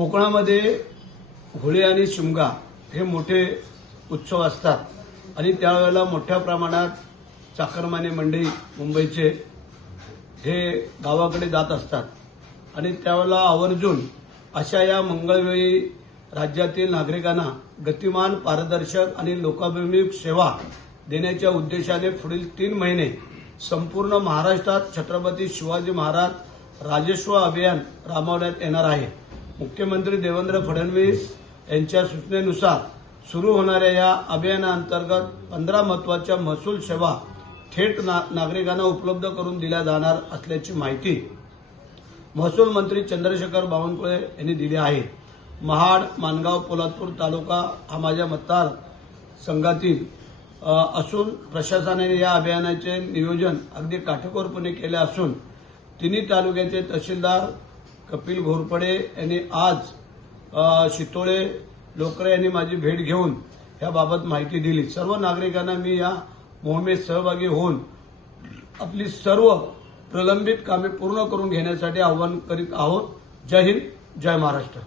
कोकणामध्ये होळी आणि शिमगा हे मोठे उत्सव असतात आणि त्यावेळेला मोठ्या प्रमाणात चाकरमाने मंडळी मुंबईचे हे गावाकडे जात असतात आणि त्यावेळेला आवर्जून अशा या मंगळवेळी राज्यातील नागरिकांना गतिमान, पारदर्शक आणि लोकाभिमुख सेवा देण्याच्या उद्देशाने पुढील 3 महिने संपूर्ण महाराष्ट्रात छत्रपती शिवाजी महाराज राजस्व अभियान राबवण्यात येणार आहे। मुख्यमंत्री देवेंद्र फडणवीस यांच्या सूचनेनुसार सुरू होणाऱ्या या अभियानाअंतर्गत 15 महत्वाच्या महसूल सेवा थेट नागरिकांना उपलब्ध करून दिल्या जाणार असल्याची माहिती महसूल मंत्री चंद्रशेखर बावनकुळे यांनी दिली आहे। महाड, माणगाव, पोलादपूर तालुका हा माझ्या मतदार संघातील असून प्रशासनाने या अभियानाचे नियोजन अगदी काटेकोरपणे केले असून तिन्ही तालुक्याचे तहसीलदार कपिल घोरपडे यांनी आज शितोळे लोकरे यांनी माझी भेट घेऊन याबाबत माहिती दिली। सर्व नागरिकांना मी या मोहिमेत सहभागी होऊन आपली सर्व प्रलंबित कामे पूर्ण करून घेण्यासाठी आवाहन करीत आहोत। जय हिंद, जय महाराष्ट्र।